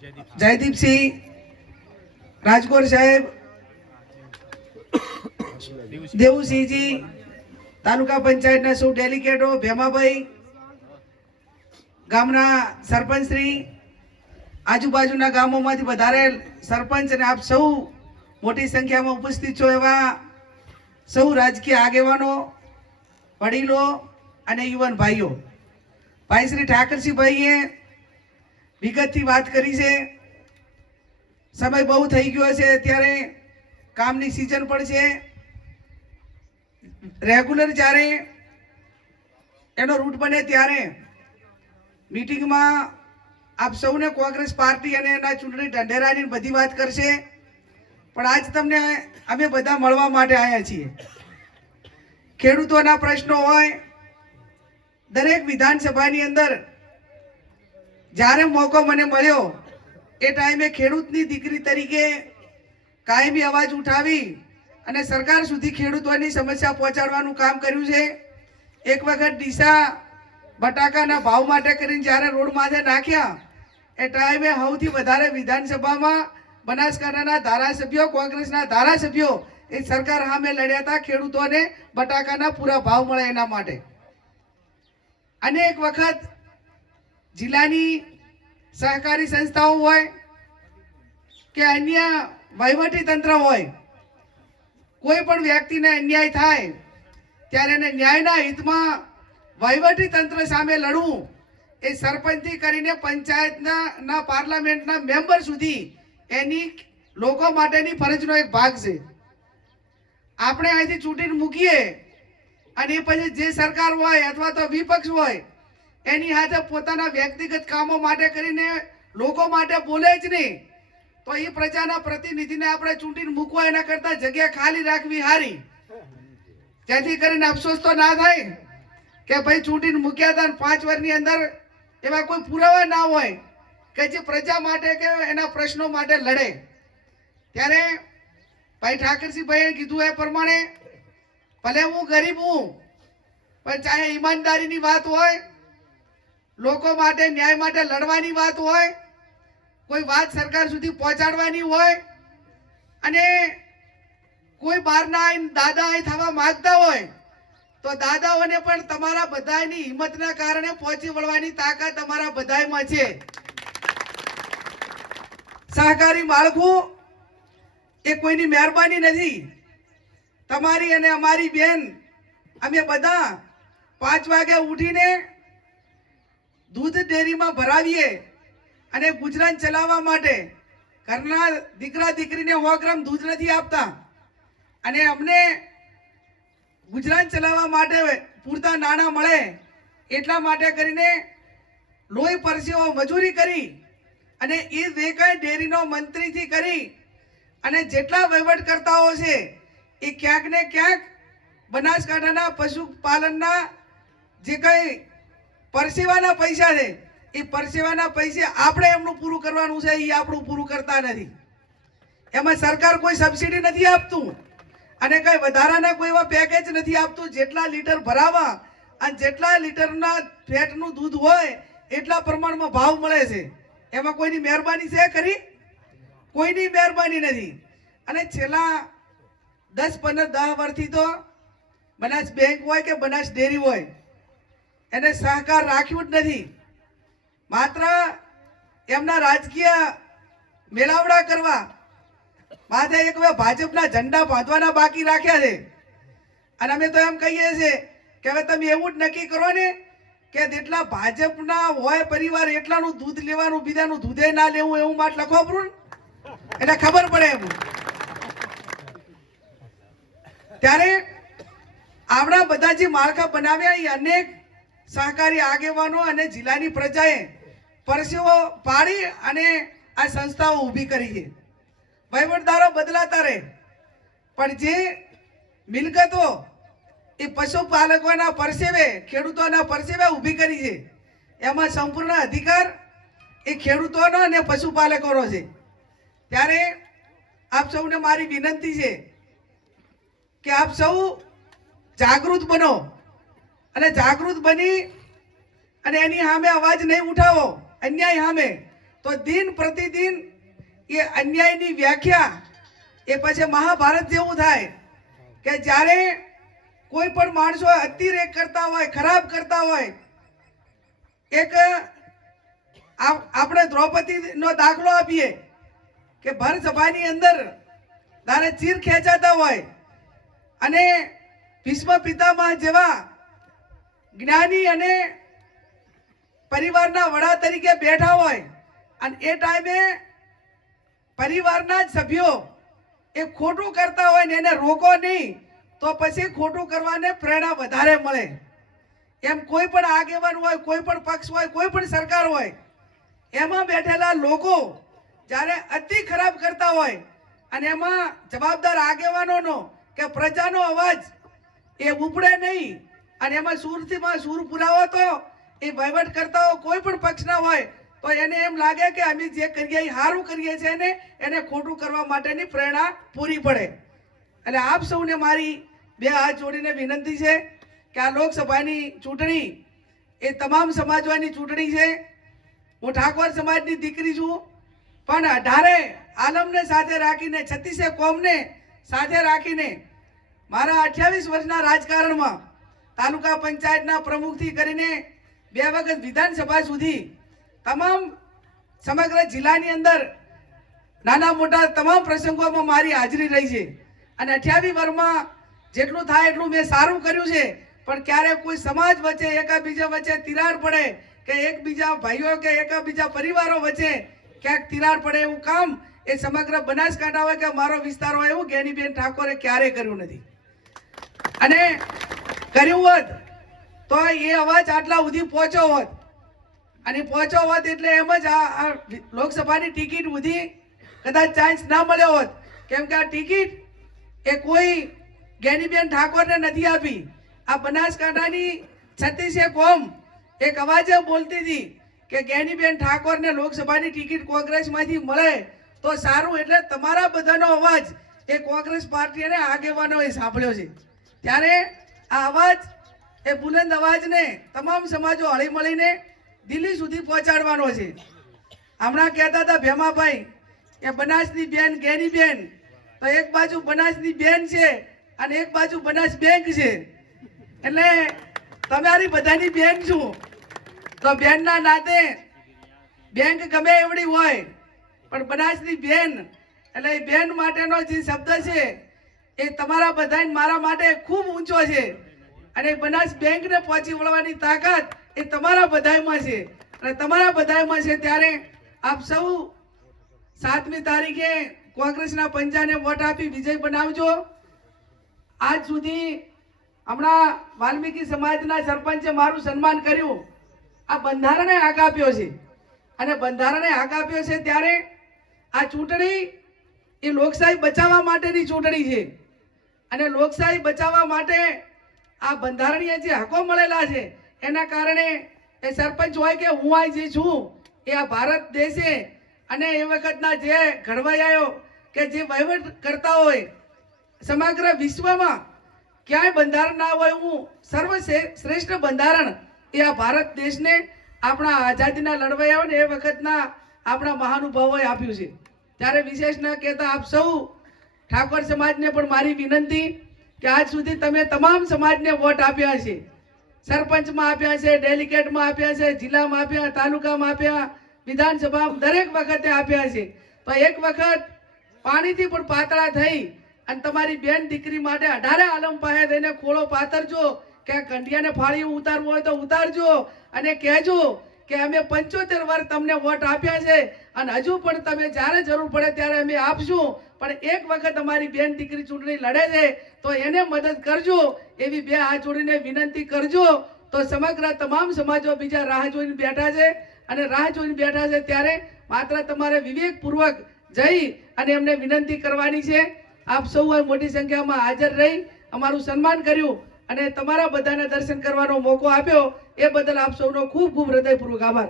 જયદીપસિંહ રાજકોટ સાહેબ, દેવુસિંહજી, તાલુકા પંચાયતના સૌ ડેલિગેટો ભેમાભાઈ, ગામના સરપંચશ્રી, આજુબાજુના ગામોમાંથી વધારેલ સરપંચ અને આપ સૌ મોટી સંખ્યામાં ઉપસ્થિત છો એવા સૌ રાજકીય આગેવાનો, વડીલો અને યુવાન ભાઈઓ. ભાઈ શ્રી ઠાકરસિંહભાઈએ વિગતથી વાત કરી છે. સમય બહુ થઈ ગયો છે અત્યારે. કામની સિઝન પણ છે. રેગ્યુલર જ્યારે એનો રૂટ બને ત્યારે મિટિંગમાં આપ સૌને કોંગ્રેસ પાર્ટી અને એના ચૂંટણી ઢંઢેરાની બધી વાત કરશે. પણ આજ તમને અમે બધા મળવા માટે આવ્યા છીએ. ખેડૂતોના પ્રશ્નો હોય, દરેક વિધાનસભાની અંદર જ્યારે મોકો મને મળ્યો, એ ટાઈમે ખેડૂતની દીકરી તરીકે કાયમી અવાજ ઉઠાવી અને સરકાર સુધી ખેડૂતોની સમસ્યા પહોંચાડવાનું કામ કર્યું છે. એક વખત ડીસા બટાકાના ભાવ માટે કરીને જ્યારે રોડ માથે નાખ્યા, એ ટાઈમે સૌથી વધારે વિધાનસભામાં બનાસકાંઠાના ધારાસભ્યો, કોંગ્રેસના ધારાસભ્યો એ સરકાર સામે લડ્યા હતા ખેડૂતોને બટાકાના પૂરા ભાવ મળે એના માટે. અને એક વખત જિલ્લાની સહકારી સંસ્થાઓ હોય કે અન્ય વહીવટી તંત્ર હોય, કોઈ પણ વ્યક્તિને અન્યાય થાય, ત્યારે એને ન્યાયના હિતમાં વહીવટી તંત્ર સામે લડવું એ સરપંચથી કરીને પંચાયતના પાર્લામેન્ટના મેમ્બર સુધી એની લોકો માટેની ફરજનો એક ભાગ છે. આપણે અહીંથી ચૂંટીને મૂકીએ અને એ પછી જે સરકાર હોય અથવા તો વિપક્ષ હોય એની સાથે પોતાના વ્યક્તિગત કામો માટે કરીને લોકો માટે બોલે જ નહીં. તો એ પ્રજાના પ્રતિનિધિને આપણે ચૂંટીને મૂકવા એના કરતા જગ્યા ખાલી રાખવી હારી. જેથી કરીને અફસોસ તો ના થાય કે ભાઈ ચૂંટીને મૂક્યા હતા પાંચ વર્ષની અંદર એવા કોઈ પુરાવા ના હોય કે જે પ્રજા માટે કે એના પ્રશ્નો માટે લડે. ત્યારે ભાઈ ઠાકરસિંહભાઈએ કીધું એ પ્રમાણે ભલે હું ગરીબ હું, પણ ચાહે ઈમાનદારીની વાત હોય લોકો માટે ન્યાય માટે લડવાની વાત હોય, કોઈ વાત સરકાર સુધી પહોંચાડવાની હોય, અને કોઈ બહારના દાદા અહીં થવા માંગતા હોય, તો દાદાઓને પણ તમારા બધાની હિંમતના કારણે પહોંચી વળવાની તાકાત તમારા બધાયમાં છે. સહકારી માળખું એ કોઈની મહેરબાની નથી. તમારી અને અમારી બેન, અમે બધા પાંચ વાગે ઉઠીને દૂધ ડેરીમાં ભરાવીએ અને ગુજરાન ચલાવવા માટે ઘરના દીકરા દીકરીને સો દૂધ નથી આપતા. અને અમને ગુજરાન ચલાવવા માટે પૂરતા નાણાં મળે એટલા માટે કરીને લોહી પરસેવો મજૂરી કરી અને એ વેકાય ડેરીનો મંત્રીથી કરી અને જેટલા વહીવટકર્તાઓ છે એ ક્યાંક ને ક્યાંક બનાસકાંઠાના પશુપાલનના જે કંઈ પરસેવાના પૈસા છે. એ પરસેવાના પૈસે આપણે એમનું પૂરું કરવાનું છે એ આપણું પૂરું કરતા નથી. એમાં સરકાર કોઈ સબસિડી નથી આપતું અને કઈ વધારાના કોઈ એવા પેકેજ નથી આપતું જેટલા લીટર ભરાવા અને જેટલા લીટરના ફેટનું દૂધ હોય એટલા પ્રમાણમાં ભાવ મળે છે. એમાં કોઈની મહેરબાની છે ખરી? કોઈની મહેરબાની નથી. અને છેલ્લા દસ પંદર દસ વર્ષથી તો બનાસ બેંક હોય કે બનાસ ડેરી હોય એને સહકાર રાખ્યું જ નથી. માત્ર એમના રાજકીય મેળાવડા કરવા માથે એક વે ભાજપના ઝંડા બાંધવાના બાકી રાખ્યા છે. અને અમે તો એમ કહીએ છીએ કે હવે તમે એવું જ નક્કી કરો ને કે જેટલા ભાજપના હોય પરિવાર એટલાનું દૂધ લેવાનું, બીજાનું દૂધે ના લેવું એવું માટે લખો પ્રું એટલે ખબર પડે એમ. ત્યારે આપણા બધા જે માળખા બનાવ્યા એ અનેક સહકારી આગેવાનો અને જિલ્લાની પ્રજાએ પરસેવો પાડી અને આ સંસ્થાઓ ઊભી કરી છે. વહીવટદારો બદલાતા રહે. પણ જે મિલકતો એ પશુપાલકોના પરસેવે, ખેડૂતોના પરસેવે ઊભી કરી છે, એમાં સંપૂર્ણ અધિકાર એ ખેડૂતોનો અને પશુપાલકોનો છે. ત્યારે આપ સૌને મારી વિનંતી છે કે આપ સૌ જાગૃત બનો. અને જાગૃત બની અને એની સામે અવાજ નહીં ઉઠાવો, અન્યાય સામે, તો દિન પ્રતિદિન એ અન્યાયની વ્યાખ્યા એ પછી મહાભારત જેવું થાય કે જ્યારે કોઈ પણ માણસો અતિરેક કરતા હોય, ખરાબ કરતા હોય, એક આપ- આપણે દ્રૌપદીનો દાખલો આપીએ કે ભર સભાની અંદર તારે ચીર ખેંચાતા હોય અને ભીષ્મ પિતામહ જેવા જ્ઞાની અને પરિવારના વડા તરીકે બેઠા હોય અને એ ટાઈમે પરિવારના જ સભ્યો એ ખોટું કરતા હોય ને એને રોકો નહીં, તો પછી ખોટું કરવાને પ્રેરણા વધારે મળે. એમ કોઈ પણ આગેવાન હોય, કોઈ પણ પક્ષ હોય, કોઈ પણ સરકાર હોય, એમાં બેઠેલા લોકો જ્યારે અતિ ખરાબ કરતા હોય અને એમાં જવાબદાર આગેવાનોનો કે પ્રજાનો અવાજ એ ઉપડે નહીં અને એમાં સુરથીમાં સૂર પુરાવો તો એ વહીવટ કરતા કોઈ પણ પક્ષના હોય, તો એને એમ લાગે કે અમે જે કરીએ એ સારું કરીએ છીએ ને, એને ખોટું કરવા માટેની પ્રેરણા પૂરી પડે. એટલે આપ સૌને મારી બે હાથ જોડીને વિનંતી છે કે આ લોકસભાની ચૂંટણી એ તમામ સમાજવાની ચૂંટણી છે. હું ઠાકોર સમાજની દીકરી છું, પણ અઢારે આલમને સાથે રાખીને, છત્તીસે કોમને સાથે રાખીને, મારા અઠ્યાવીસ વર્ષના રાજકારણમાં તાલુકા પંચાયતના પ્રમુખથી કરીને બે વખત વિધાનસભા સુધી તમામ સમગ્ર જિલ્લાની અંદર નાના મોટા તમામ પ્રસંગોમાં મારી હાજરી રહી છે. અને અઠ્યાવી વર્ષમાં જેટલું થાય એટલું મેં સારું કર્યું છે, પણ ક્યારેક કોઈ સમાજ વચ્ચે, એકાબીજા વચ્ચે તિરાડ પડે કે એકબીજા ભાઈઓ કે એકાબીજા પરિવારો વચ્ચે ક્યાંક તિરાડ પડે એવું કામ એ સમગ્ર બનાસકાંઠા હોય કે મારો વિસ્તાર હોય એવું ગેનીબેન ઠાકોરે ક્યારેય કર્યું નથી. અને કર્યું હોત, તો એ અવાજ આટલા સુધી પહોંચ્યો હોત. અને પહોંચ્યો હોત એટલે એમ જ આ લોકસભાની ટિકિટ સુધી કદાચ ચાન્સ ના મળ્યો હોત. કેમ કે આ ટિકિટ એ કોઈ જ્ઞાનીબેન ઠાકોરને નથી આપી. આ બનાસકાંઠાની છત્રીસે કોમ એક અવાજે બોલતી હતી કે જ્ઞાનીબેન ઠાકોરને લોકસભાની ટિકિટ કોંગ્રેસમાંથી મળે તો સારું, એટલે તમારા બધાનો અવાજ એ કોંગ્રેસ પાર્ટી આગેવાનોએ સાંભળ્યો છે. ત્યારે આ અવાજ એ બુલંદ અવાજને તમામ સમાજો હળી મળીને દિલ્હી સુધી પહોંચાડવાનો છે. હમણાં કહેતા હતા ભેમાભાઈ કે બનાસની બેન, ગેની બેન, તો એક બાજુ બનાસની બેન છે અને એક બાજુ બનાસ બેંક છે. એટલે તમારી બધાની બેન છું. તો બેનના નાતે બેંક ગમે એવડી હોય, પણ બનાસની બેન, એટલે એ બેન માટેનો જે શબ્દ છે એ તમારા બધા મારા માટે ખૂબ ઊંચો છે. અને બનાસ બેંકને પહોંચી વળવાની તાકાત એ તમારા બધાયમાં છે. અને તમારા બધાયમાં છે ત્યારે આપ સૌ સાતમી તારીખે કોંગ્રેસના પંજાને વોટ આપી વિજય બનાવજો. આજ સુધી હમણાં વાલ્મીકી સમાજના સરપંચે મારું સન્માન કર્યું. આ બંધારણે હાક આપ્યો છે. અને બંધારણે હાક આપ્યો છે ત્યારે આ ચૂંટણી એ લોકશાહી બચાવવા માટેની ચૂંટણી છે. અને લોકશાહી બચાવવા માટે આ બંધારણીય જે હકો મળેલા છે, એના કારણે એ સરપંચ હોય કે હું આ જે છું, એ આ ભારત દેશે. અને એ વખતના જે ઘડવૈયાઓ કે જે વહીવટ કરતા હોય, સમગ્ર વિશ્વમાં ક્યાંય બંધારણ ના હોય હું સર્વ શ્રેષ્ઠ બંધારણ એ આ ભારત દેશને આપણા આઝાદીના લડવૈયાઓને એ વખતના આપણા મહાનુભાવોએ આપ્યું છે. ત્યારે વિશેષ ન કહેતા આપ સૌ ઠાકોર સમાજને પણ મારી વિનંતી કે આજ સુધી તમે તમામ સમાજને વોટ આપ્યા છે. સરપંચમાં આપ્યા છે, ડેલિગેટમાં આપ્યા છે, જિલ્લામાં આપ્યા, તાલુકામાં આપ્યા, વિધાનસભામાં દરેક વખતે આપ્યા છે. તો એક વખત પાણીથી પણ પાતળા થઈ અને તમારી બેન દીકરી માટે અઢારે આલમ પાસે થઈને ખોળો પાથરજો, કે કંડિયાને ફાળી ઉતારવું હોય તો ઉતારજો અને કહેજો કે અમે પંચોતેર વાર તમને વોટ આપ્યા છે અને હજુ પણ તમે જ્યારે જરૂર પડે ત્યારે અમે આપશું. પણ એક વખત અમારી બેન દીકરી ચૂંટણી લડે છે, તો એને મદદ કરજો. એવી બે હાથ જોડીને વિનંતી કરજો. તો સમગ્ર તમામ સમાજો બીજા રાહ જોઈને બેઠા છે. અને રાહ જોઈને બેઠા છે ત્યારે માત્ર તમારે વિવેકપૂર્વક જઈ અને એમને વિનંતી કરવાની છે. આપ સૌએ મોટી સંખ્યામાં હાજર રહી, અમારું સન્માન કર્યું અને તમારા બધાને દર્શન કરવાનો મોકો આપ્યો. એ બદલ આપ સૌનો ખૂબ ખૂબ હૃદયપૂર્વક આભાર.